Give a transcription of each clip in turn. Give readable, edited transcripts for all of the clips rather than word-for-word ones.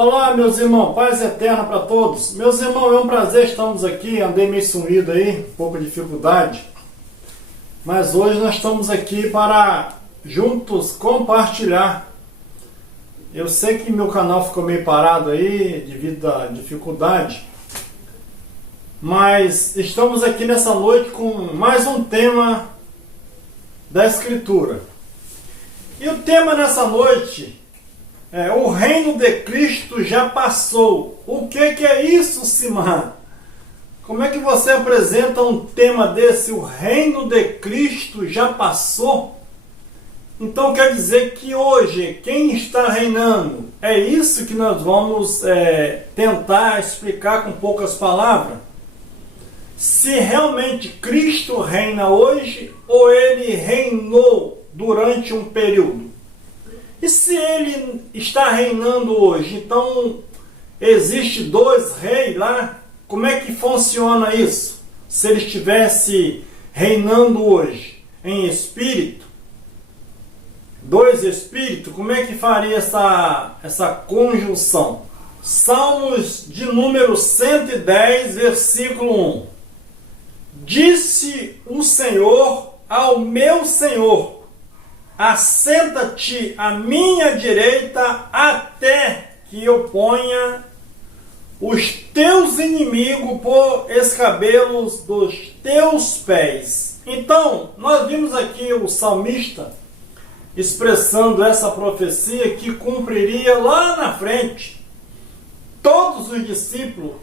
Olá, meus irmãos, paz eterna para todos. Meus irmãos, é um prazer estarmos aqui. Andei meio sumido aí, um pouco de dificuldade. Mas hoje nós estamos aqui para juntos compartilhar. Eu sei que meu canal ficou meio parado aí devido à dificuldade. Mas estamos aqui nessa noite com mais um tema da Escritura. E o tema nessa noite é: o reino de Cristo já passou. O que é isso, Simar? Como é que você apresenta um tema desse? O reino de Cristo já passou? Então quer dizer que hoje quem está reinando? É isso que nós vamos tentar explicar com poucas palavras. Se realmente Cristo reina hoje ou ele reinou durante um período. E se ele está reinando hoje, então existe dois reis lá? Como é que funciona isso? Se ele estivesse reinando hoje em espírito, dois espíritos, como é que faria essa conjunção? Salmos de número 110, versículo 1. Disse o Senhor ao meu Senhor: assenta-te à minha direita até que eu ponha os teus inimigos por escabelos dos teus pés. Então, nós vimos aqui o salmista expressando essa profecia que cumpriria lá na frente. Todos os discípulos,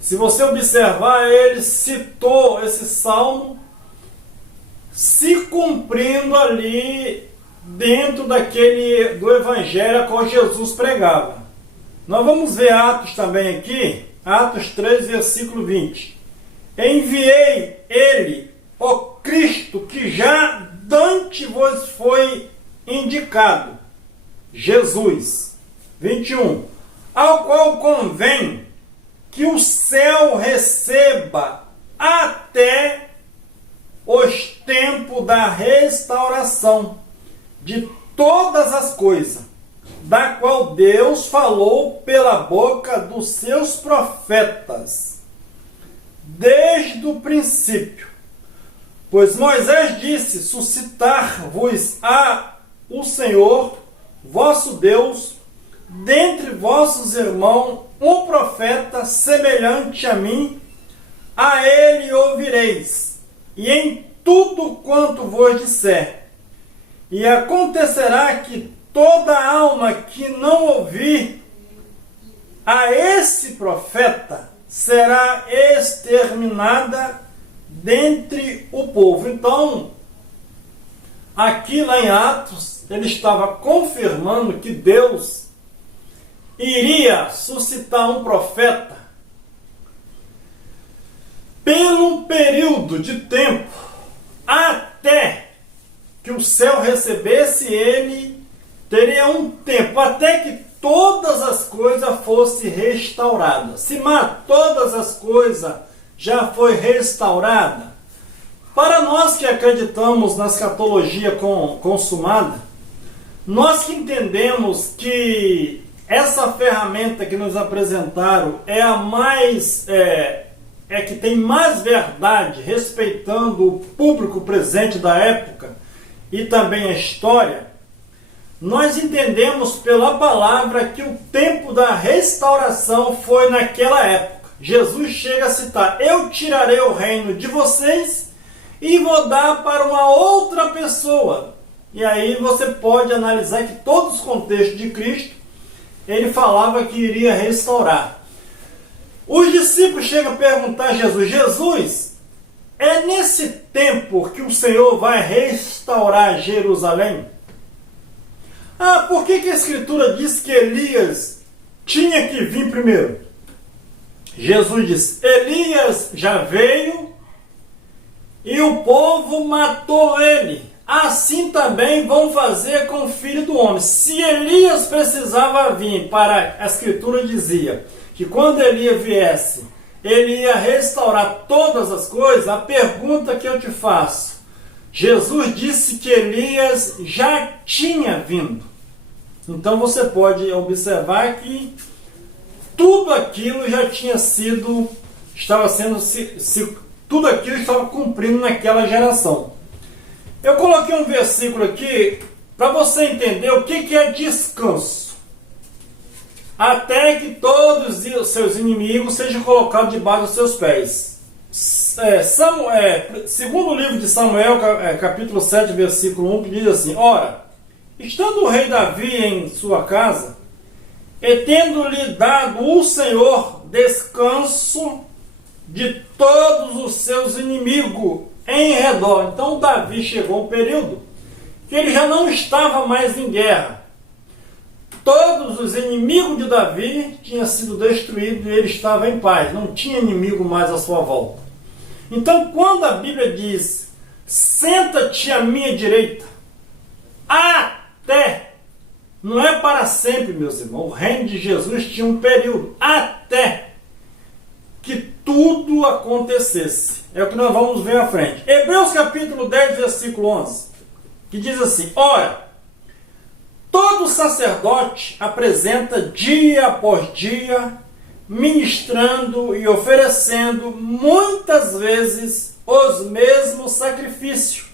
se você observar, ele citou esse salmo se cumprindo ali dentro do evangelho a qual Jesus pregava. Nós vamos ver Atos também aqui, Atos 3, versículo 20. Enviei ele, o Cristo, que já dante vos foi indicado, Jesus. 21. Ao qual convém que o céu receba até os tempos da restauração de todas as coisas, da qual Deus falou pela boca dos seus profetas, desde o princípio. Pois Moisés disse: suscitar-vos a o Senhor, vosso Deus, dentre vossos irmãos, um profeta semelhante a mim, a ele ouvireis, e em tudo quanto vos disser. E acontecerá que toda alma que não ouvir a esse profeta será exterminada dentre o povo. Então, aqui lá em Atos, ele estava confirmando que Deus iria suscitar um profeta pelo período de tempo até que o céu recebesse ele. Teria um tempo até que todas as coisas fossem restauradas. Se todas as coisas já foi restaurada, para nós que acreditamos na escatologia consumada, nós que entendemos que essa ferramenta que nos apresentaram é a mais que tem mais verdade, respeitando o público presente da época e também a história, nós entendemos pela palavra que o tempo da restauração foi naquela época. Jesus chega a citar: eu tirarei o reino de vocês e vou dar para uma outra pessoa. E aí você pode analisar que todos os contextos de Cristo, ele falava que iria restaurar. Os discípulos chegam a perguntar a Jesus: Jesus, é nesse tempo que o Senhor vai restaurar Jerusalém? Por que a Escritura diz que Elias tinha que vir primeiro? Jesus diz: Elias já veio e o povo matou ele. Assim também vão fazer com o Filho do Homem. Se Elias precisava vir, a Escritura dizia que quando Elias viesse, ele ia restaurar todas as coisas. A pergunta que eu te faço: Jesus disse que Elias já tinha vindo. Então você pode observar que tudo aquilo já tinha sido, tudo aquilo estava cumprindo naquela geração. Eu coloquei um versículo aqui para você entender o que é descanso. Até que todos os seus inimigos sejam colocados debaixo dos seus pés. Segundo livro de Samuel, capítulo 7, versículo 1, que diz assim: Ora, estando o rei Davi em sua casa, e tendo-lhe dado o Senhor descanso de todos os seus inimigos em redor. Então Davi chegou a um período que ele já não estava mais em guerra. Todos os inimigos de Davi tinham sido destruídos e ele estava em paz. Não tinha inimigo mais à sua volta. Então quando a Bíblia diz: senta-te à minha direita, até, não é para sempre, meus irmãos. O reino de Jesus tinha um período, até que tudo acontecesse. É o que nós vamos ver à frente. Hebreus capítulo 10, versículo 11, que diz assim: Ora, todo sacerdote apresenta dia após dia, ministrando e oferecendo muitas vezes os mesmos sacrifícios,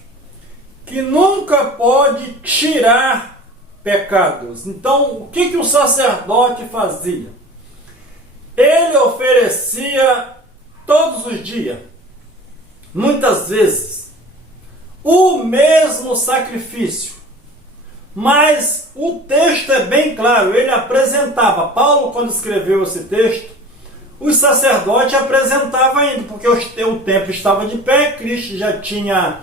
que nunca pode tirar pecados. Então, o que o sacerdote fazia? Ele oferecia todos os dias, muitas vezes, o mesmo sacrifício. Mas o texto é bem claro, ele apresentava. Paulo, quando escreveu esse texto, os sacerdotes apresentavam ainda, porque o templo estava de pé, Cristo já tinha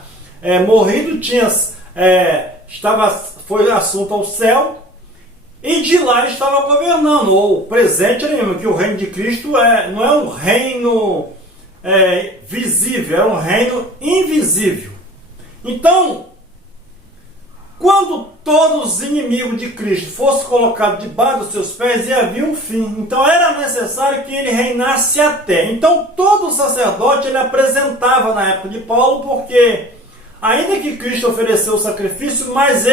morrido, foi assunto ao céu, e de lá ele estava governando. O presente era mesmo, que o reino de Cristo não é um reino visível, é um reino invisível. Então, quando todos os inimigos de Cristo fossem colocados debaixo dos seus pés, ia haver um fim. Então era necessário que ele reinasse até. Então todo sacerdote ele apresentava na época de Paulo, porque ainda que Cristo ofereceu o sacrifício, mas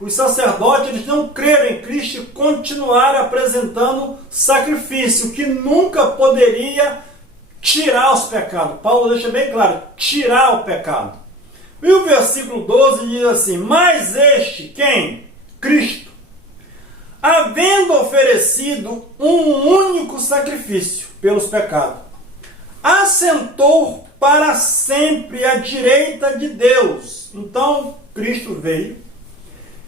os sacerdotes, eles não creram em Cristo e continuaram apresentando sacrifício, que nunca poderia tirar os pecados. Paulo deixa bem claro, tirar o pecado. E o versículo 12 diz assim: Mas este, quem? Cristo, havendo oferecido um único sacrifício pelos pecados, assentou para sempre à direita de Deus. Então, Cristo veio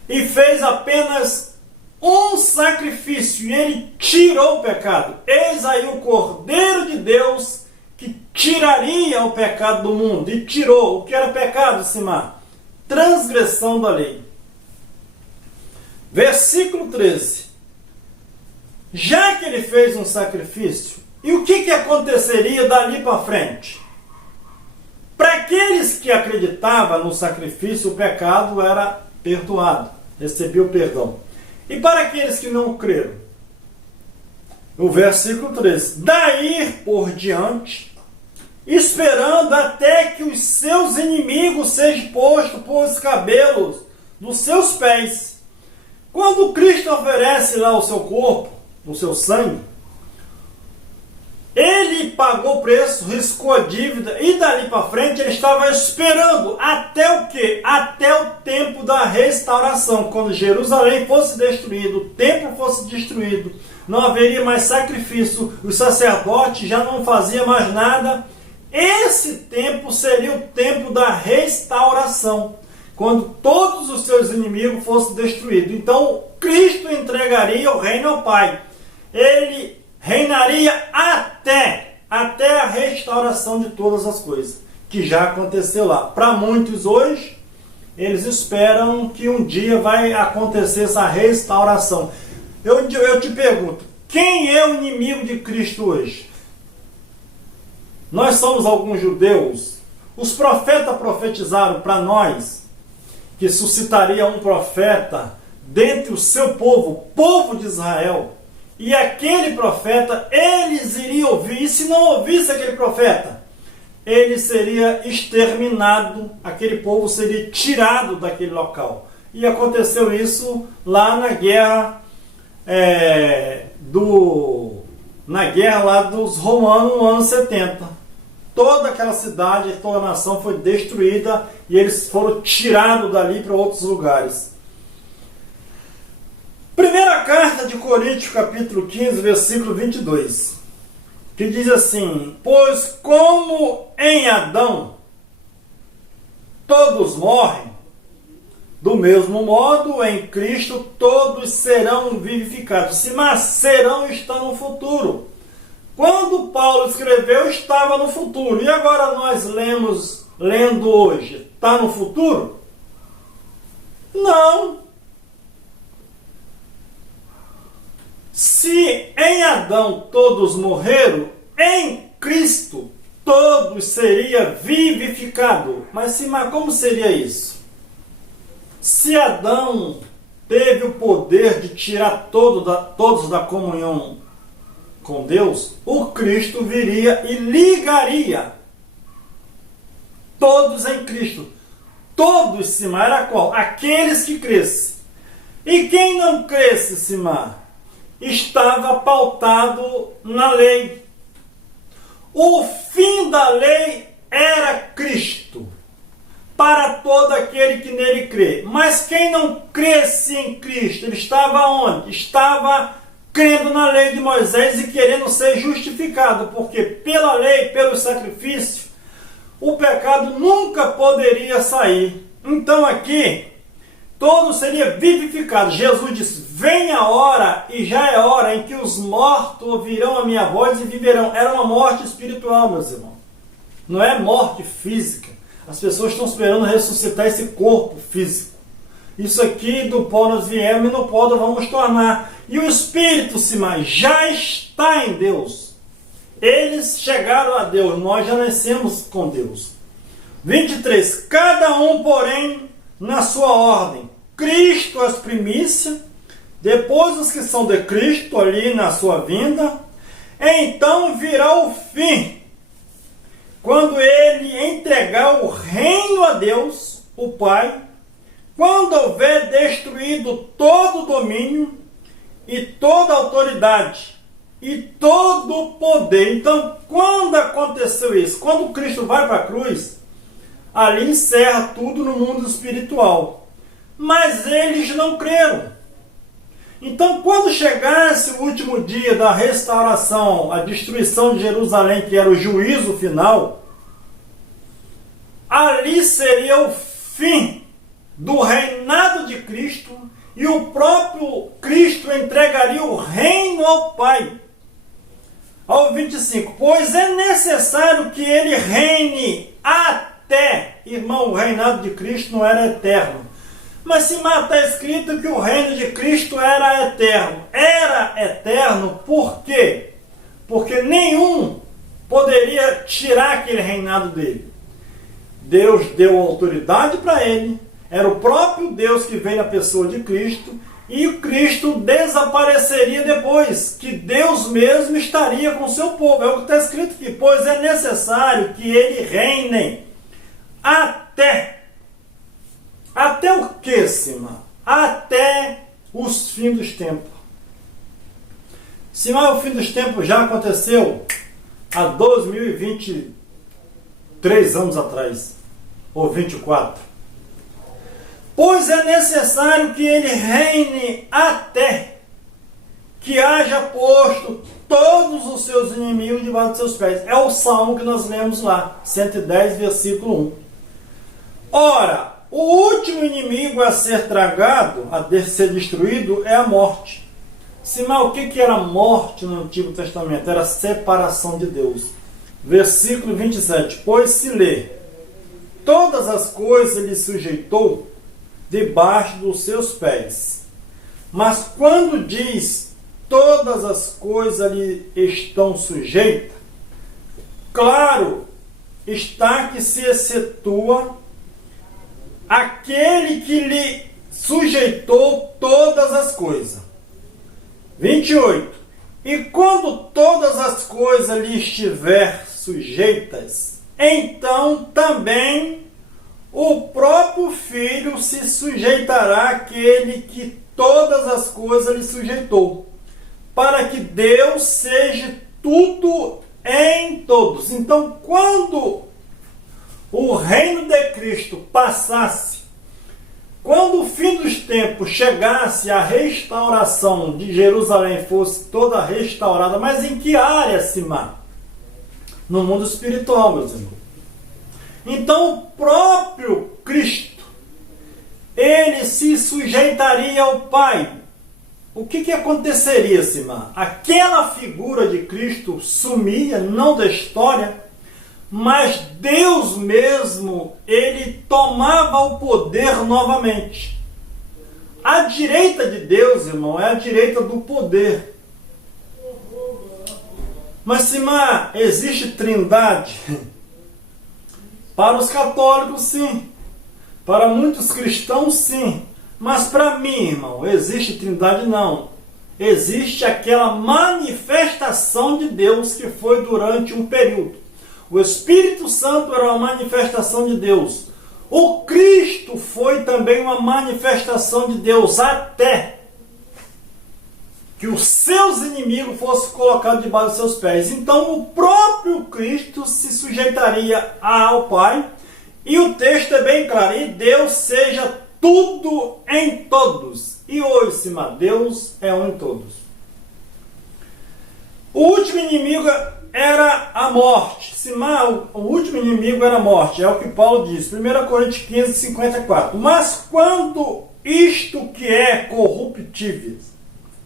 e fez apenas um sacrifício, e ele tirou o pecado. Eis aí o Cordeiro de Deus, que tiraria o pecado do mundo. E tirou. O que era pecado, Simar? Transgressão da lei. Versículo 13. Já que ele fez um sacrifício, e o que aconteceria dali para frente? Para aqueles que acreditavam no sacrifício, o pecado era perdoado, recebia o perdão. E para aqueles que não creram? O versículo 13. Daí por diante, esperando até que os seus inimigos sejam postos por os cabelos dos seus pés. Quando Cristo oferece lá o seu corpo, o seu sangue, ele pagou o preço, riscou a dívida, e dali para frente ele estava esperando até o quê? Até o tempo da restauração, quando Jerusalém fosse destruído, o templo fosse destruído, não haveria mais sacrifício, os sacerdotes já não faziam mais nada. Esse tempo seria o tempo da restauração, quando todos os seus inimigos fossem destruídos. Então Cristo entregaria o reino ao Pai. Ele reinaria até a restauração de todas as coisas, que já aconteceu lá. Para muitos hoje, eles esperam que um dia vai acontecer essa restauração. Eu te pergunto, quem é o inimigo de Cristo hoje? Nós somos alguns judeus. Os profetas profetizaram para nós que suscitaria um profeta dentre o seu povo, o povo de Israel. E aquele profeta, eles iriam ouvir. E se não ouvisse aquele profeta, ele seria exterminado, aquele povo seria tirado daquele local. e aconteceu isso lá na guerra lá dos romanos no ano 70. Toda aquela cidade, toda a nação foi destruída e eles foram tirados dali para outros lugares. Primeira carta de Coríntios, capítulo 15, versículo 22, que diz assim: pois como em Adão todos morrem, do mesmo modo em Cristo todos serão vivificados. Se mas serão está no futuro. Quando Paulo escreveu, estava no futuro. E agora nós lendo hoje, está no futuro? Não. Se em Adão todos morreram, em Cristo todos seriam vivificados. Mas como seria isso? Se Adão teve o poder de tirar todos da comunhão com Deus, o Cristo viria e ligaria todos em Cristo. Todos, Simar, era qual? Aqueles que crescem. E quem não cresce, Simar, estava pautado na lei. O fim da lei era Cristo, para todo aquele que nele crê. Mas quem não cresce em Cristo, ele estava onde? Estava crendo na lei de Moisés e querendo ser justificado, porque pela lei, pelo sacrifício, o pecado nunca poderia sair. Então aqui, todo seria vivificado. Jesus disse: vem a hora, e já é hora, em que os mortos ouvirão a minha voz e viverão. Era uma morte espiritual, meus irmãos. Não é morte física. As pessoas estão esperando ressuscitar esse corpo físico. Isso aqui, do pó nós viemos e no pó nós vamos tornar. E o Espírito, Simão, já está em Deus. Eles chegaram a Deus, nós já nascemos com Deus. 23. Cada um, porém, na sua ordem. Cristo as primícias, depois os que são de Cristo ali na sua vinda. Então virá o fim, quando ele entregar o reino a Deus, o Pai, quando houver destruído todo o domínio e toda a autoridade e todo o poder. Então, quando aconteceu isso? Quando Cristo vai para a cruz, ali encerra tudo no mundo espiritual. Mas eles não creram. Então, quando chegasse o último dia da restauração, a destruição de Jerusalém, que era o juízo final, ali seria o fim do reinado de Cristo, e o próprio Cristo entregaria o reino ao Pai. Ao 25, pois é necessário que ele reine até. Irmão, o reinado de Cristo não era eterno. Mas se está escrito que o reino de Cristo era eterno. Era eterno por quê? Porque nenhum poderia tirar aquele reinado dele. Deus deu autoridade para ele. Era o próprio Deus que veio na pessoa de Cristo. E o Cristo desapareceria depois, que Deus mesmo estaria com o seu povo. É o que está escrito aqui. Pois é necessário que ele reine até. Até o que, Simão? Até os fins dos tempos. Simão, o fim dos tempos já aconteceu há 2023 anos atrás, ou 24. Pois é necessário que ele reine até que haja posto todos os seus inimigos debaixo dos seus pés. É o salmo que nós lemos lá, 110, versículo 1. Ora, o último inimigo a ser tragado, a ser destruído, é a morte. Simão, o que era morte no Antigo Testamento? Era a separação de Deus. Versículo 27. Pois se lê, todas as coisas ele sujeitou debaixo dos seus pés. Mas quando diz todas as coisas lhe estão sujeitas, claro está que se excetua aquele que lhe sujeitou todas as coisas. 28. E quando todas as coisas lhe estiver sujeitas, então também o próprio Filho se sujeitará àquele que todas as coisas lhe sujeitou, para que Deus seja tudo em todos. Então, quando o reino de Cristo passasse, quando o fim dos tempos chegasse, a restauração de Jerusalém fosse toda restaurada, mas em que área, Simar? No mundo espiritual, meus irmãos. Então, o próprio Cristo, ele se sujeitaria ao Pai. O que aconteceria, Simar? Aquela figura de Cristo sumia, não da história, mas Deus mesmo, ele tomava o poder novamente. A direita de Deus, irmão, é a direita do poder. Mas, Simar, existe trindade? Para os católicos, sim. Para muitos cristãos, sim. Mas para mim, irmão, existe trindade? Não. Existe aquela manifestação de Deus que foi durante um período. O Espírito Santo era uma manifestação de Deus. O Cristo foi também uma manifestação de Deus, até que os seus inimigos fossem colocados debaixo dos seus pés. Então o próprio Cristo se sujeitaria ao Pai. E o texto é bem claro. E Deus seja tudo em todos. E hoje, Simar, Deus é um em todos. O último inimigo era a morte. Simar, o último inimigo era a morte. É o que Paulo diz. 1 Coríntios 15, 54. Mas quando isto que é corruptível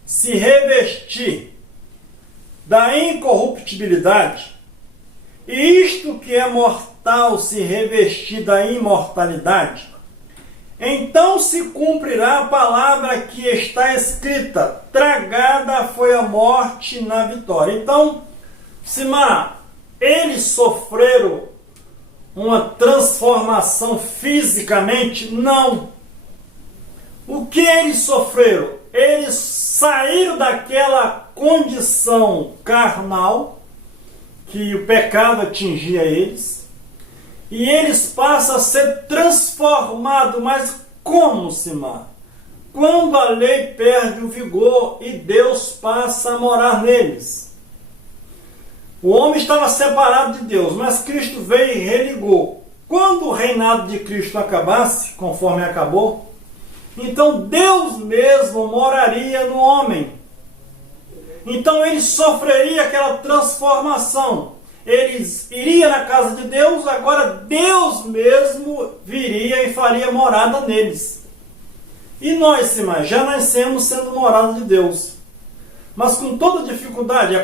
se revestir da incorruptibilidade, e isto que é mortal se revestir da imortalidade, então se cumprirá a palavra que está escrita: tragada foi a morte na vitória. Então, Simar, eles sofreram uma transformação fisicamente? Não. O que eles sofreram? Eles saíram daquela condição carnal que o pecado atingia eles, e eles passam a ser transformados. Mas como, Simar? Quando a lei perde o vigor e Deus passa a morar neles. O homem estava separado de Deus, mas Cristo veio e religou. Quando o reinado de Cristo acabasse, conforme acabou, então Deus mesmo moraria no homem. Então ele sofreria aquela transformação. Eles iriam na casa de Deus, agora Deus mesmo viria e faria morada neles. E nós, Simar, já nascemos sendo morada de Deus. Mas com toda dificuldade,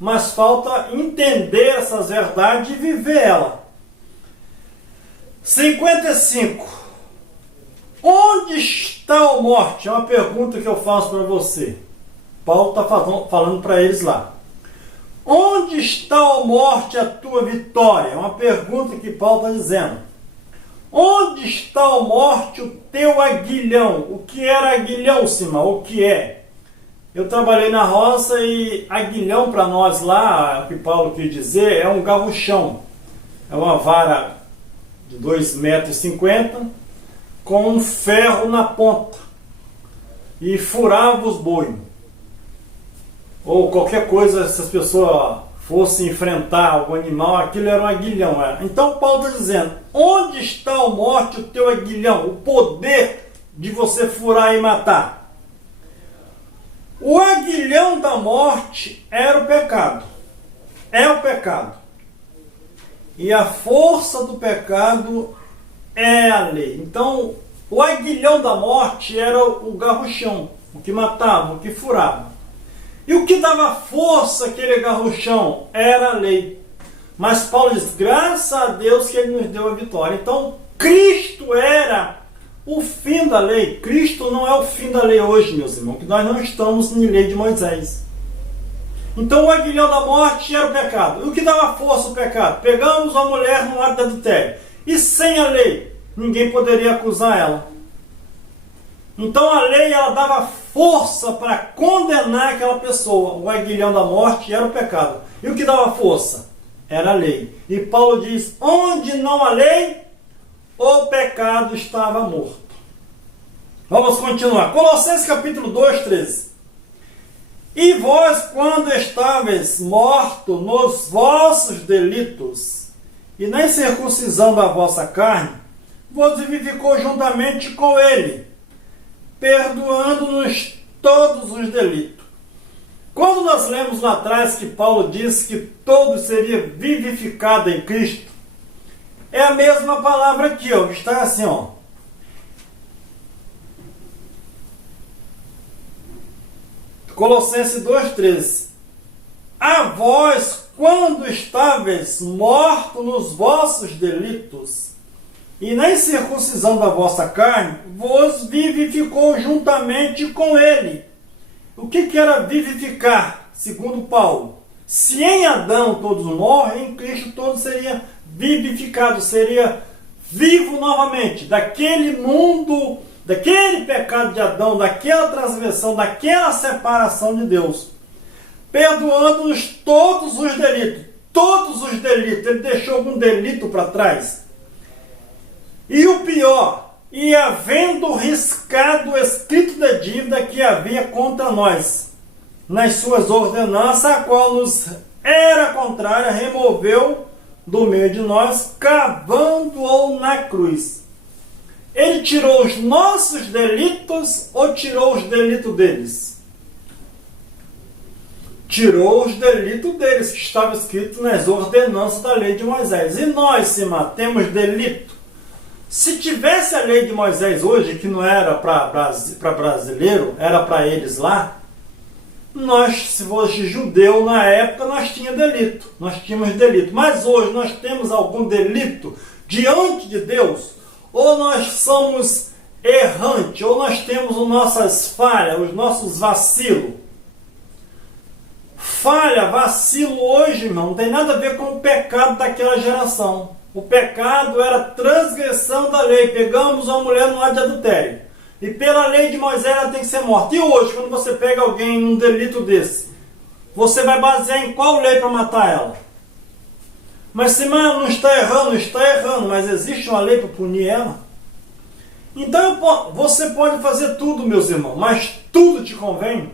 mas falta entender essas verdades e viver ela. 55. Onde está a morte? É uma pergunta que eu faço para você. Paulo está falando para eles lá. Onde está a morte, a tua vitória? É uma pergunta que Paulo está dizendo. Onde está a morte, o teu aguilhão? O que era aguilhão, Simão? O que é? Eu trabalhei na roça e aguilhão para nós lá, o que Paulo quis dizer, é um garruchão. É uma vara de 2,50 m com um ferro na ponta. E furava os bois. Ou qualquer coisa, se as pessoas fossem enfrentar algum animal, aquilo era um aguilhão. Então Paulo está dizendo, onde está a morte, o teu aguilhão? O poder de você furar e matar. O aguilhão da morte era o pecado. É o pecado. E a força do pecado é a lei. Então, o aguilhão da morte era o garruchão, o que matava, o que furava. E o que dava força àquele garruchão era a lei. Mas Paulo diz, graças a Deus que ele nos deu a vitória. Então, Cristo era o fim da lei. Cristo não é o fim da lei hoje, meus irmãos, que nós não estamos em lei de Moisés. Então o aguilhão da morte era o pecado. E o que dava força ao pecado? Pegamos uma mulher no ato de adultério. E sem a lei, ninguém poderia acusar ela. Então a lei, ela dava força para condenar aquela pessoa. O aguilhão da morte era o pecado. E o que dava força? era a lei. E Paulo diz, onde não há lei, o pecado estava morto. Vamos continuar. Colossenses capítulo 2, 13. E vós, quando estáveis mortos nos vossos delitos, e na incircuncisão da vossa carne, vos vivificou juntamente com ele, perdoando-nos todos os delitos. Quando nós lemos lá atrás que Paulo disse que todo seria vivificado em Cristo, é a mesma palavra aqui, ó, que está assim, ó. Colossenses 2,13. A vós, quando estáveis mortos nos vossos delitos, e na incircuncisão da vossa carne, vos vivificou juntamente com ele. O que era vivificar, segundo Paulo? Se em Adão todos morrem, em Cristo todos seriam vivificados, seria vivo novamente, daquele mundo, daquele pecado de Adão, daquela transgressão, daquela separação de Deus, perdoando-nos todos os delitos. Todos os delitos, ele deixou algum delito para trás. E o pior, e havendo riscado o escrito da dívida que havia contra nós, nas suas ordenanças, a qual nos era contrária, removeu do meio de nós, cravando-o na cruz. Ele tirou os nossos delitos ou tirou os delitos deles? Tirou os delitos deles, que estava escrito nas ordenanças da lei de Moisés. E nós, Simão, temos delito? Se tivesse a lei de Moisés hoje, que não era para brasileiro, era para eles lá, nós, se fosse judeu na época, nós tínhamos delito. Nós tínhamos delito. Mas hoje nós temos algum delito diante de Deus? Ou nós somos errantes? Ou nós temos as nossas falhas, os nossos vacilos? Falha, vacilo hoje, irmão, não tem nada a ver com o pecado daquela geração. O pecado era transgressão da lei. Pegamos uma mulher no ato de adultério. E pela lei de Moisés ela tem que ser morta. E hoje, quando você pega alguém num delito desse, você vai basear em qual lei para matar ela? Mas se não está errando, mas existe uma lei para punir ela? Então você pode fazer tudo, meus irmãos, mas tudo te convém.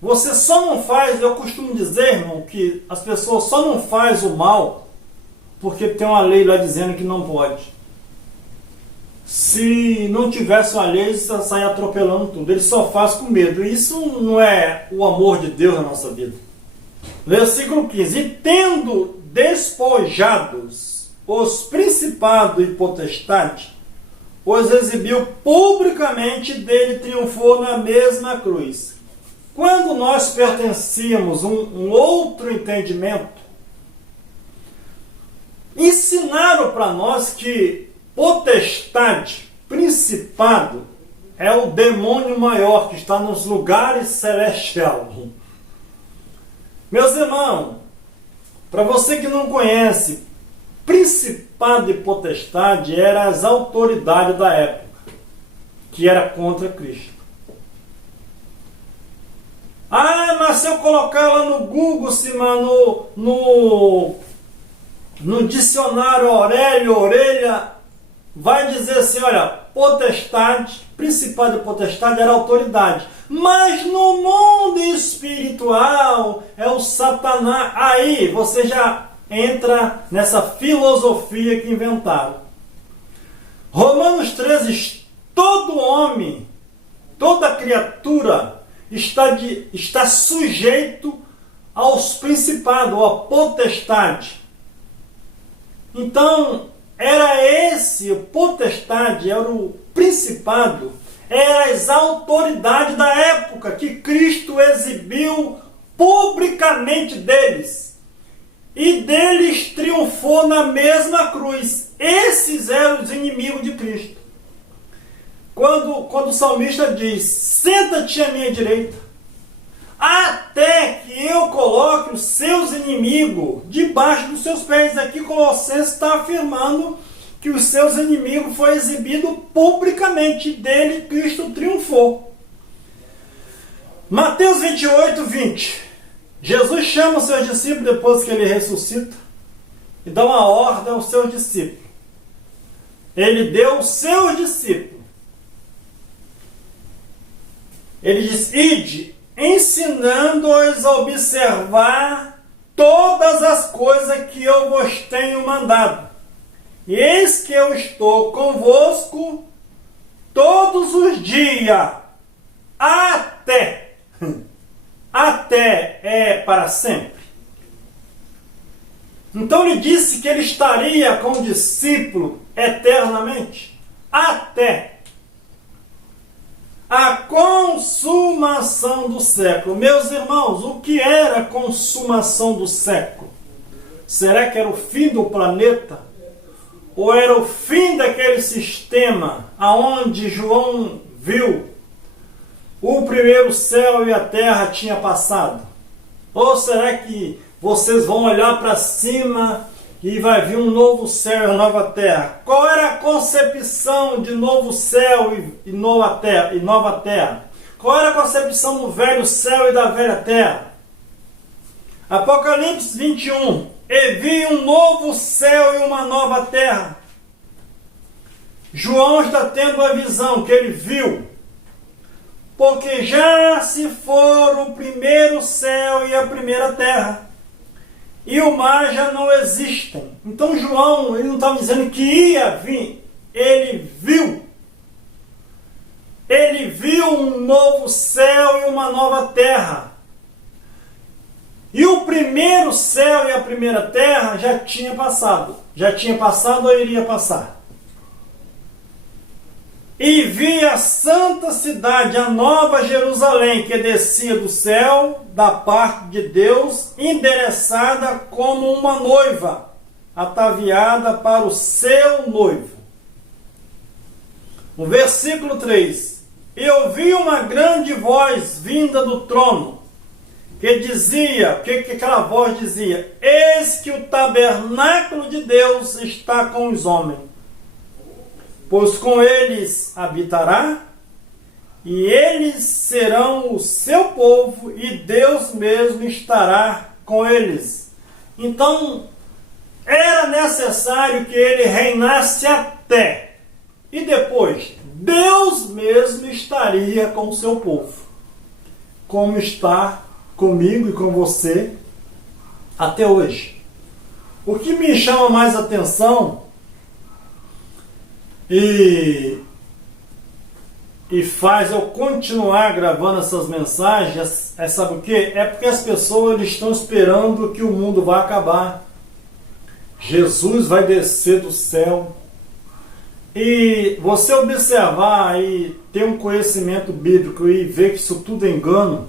Você só não faz, eu costumo dizer, irmão, que as pessoas só não fazem o mal porque tem uma lei lá dizendo que não pode. Se não tivesse uma lei, você sai atropelando tudo. Ele só faz com medo. Isso não é o amor de Deus na nossa vida. Versículo 15. E tendo despojados os principados e potestades, os exibiu publicamente, dele triunfou na mesma cruz. Quando nós pertencíamos a um outro entendimento, ensinaram para nós que potestade, principado, é o demônio maior que está nos lugares celestiais. Meus irmãos, para você que não conhece, principado e potestade eram as autoridades da época, que era contra Cristo. Ah, mas se eu colocar lá no Google, no dicionário Aurélio, orelha, vai dizer assim, olha, potestade, principado e potestade era autoridade. Mas no mundo espiritual é o Satanás. Aí você já entra nessa filosofia que inventaram. Romanos 13, todo homem, toda criatura está sujeito aos principados, à potestade. Então, era esse, o potestade, era o principado, eram as autoridades da época que Cristo exibiu publicamente deles. E deles triunfou na mesma cruz. Esses eram os inimigos de Cristo. Quando o salmista diz, senta-te à minha direita, até que eu coloque os seus inimigos debaixo dos seus pés. Aqui Colossenses está afirmando que os seus inimigos foi exibido publicamente, dele Cristo triunfou. Mateus 28, 20. Jesus chama os seus discípulos depois que ele ressuscita e dá uma ordem aos seus discípulos. Ele deu aos seus discípulos. Ele diz: ide, ensinando-os a observar todas as coisas que eu vos tenho mandado. E eis que eu estou convosco todos os dias, até. Até é para sempre. Então ele disse que ele estaria com o discípulo eternamente, até a consumação do século. Meus irmãos, o que era a consumação do século? Será que era o fim do planeta? Ou era o fim daquele sistema aonde João viu o primeiro céu e a terra tinha passado? Ou será que vocês vão olhar para cima e vai vir um novo céu e uma nova terra? Qual era a concepção de novo céu e nova terra? Qual era a concepção do velho céu e da velha terra? Apocalipse 21. E vi um novo céu e uma nova terra. João está tendo a visão que ele viu. Porque já se foram o primeiro céu e a primeira terra. E o mar já não existem. Então João, ele não estava dizendo que ia vir. Ele viu. Ele viu um novo céu e uma nova terra. E o primeiro céu e a primeira terra já tinha passado. Já tinha passado ou iria passar. E vi a santa cidade, a nova Jerusalém, que descia do céu, da parte de Deus, endereçada como uma noiva, ataviada para o seu noivo. No versículo 3. E ouvi uma grande voz vinda do trono, que dizia, o que aquela voz dizia? Eis que o tabernáculo de Deus está com os homens, pois com eles habitará, e eles serão o seu povo, e Deus mesmo estará com eles. Então, era necessário que ele reinasse até, e depois, Deus mesmo estaria com o seu povo, como está comigo e com você até hoje. O que me chama mais atenção e faz eu continuar gravando essas mensagens, sabe o que? É porque as pessoas estão esperando que o mundo vai acabar. Jesus vai descer do céu. E você observar e ter um conhecimento bíblico e ver que isso tudo é engano,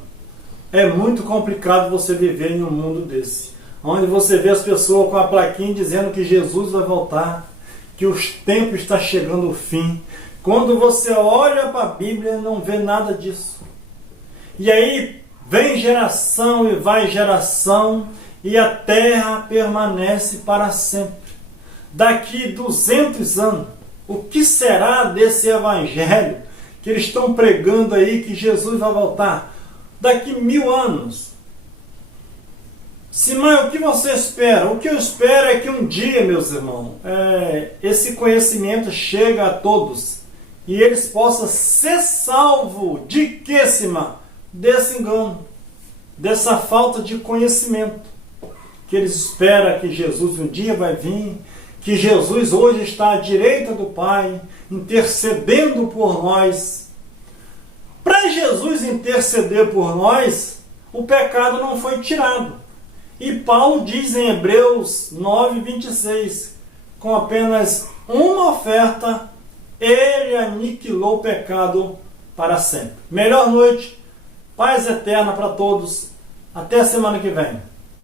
é muito complicado você viver em um mundo desse, onde você vê as pessoas com a plaquinha dizendo que Jesus vai voltar, que os tempos está chegando ao fim. Quando você olha para a Bíblia, não vê nada disso. E aí vem geração e vai geração, e a terra permanece para sempre. Daqui 200 anos, o que será desse evangelho que eles estão pregando aí, que Jesus vai voltar? Daqui 1000 anos. Simão, o que você espera? O que eu espero é que um dia, meus irmãos, esse conhecimento chega a todos e eles possam ser salvos de que, Simão? Desse engano, dessa falta de conhecimento. Que eles esperam que Jesus um dia vai vir, que Jesus hoje está à direita do Pai, intercedendo por nós. Para Jesus interceder por nós, o pecado não foi tirado. E Paulo diz em Hebreus 9:26, com apenas uma oferta, ele aniquilou o pecado para sempre. Melhor noite, paz eterna para todos. Até a semana que vem.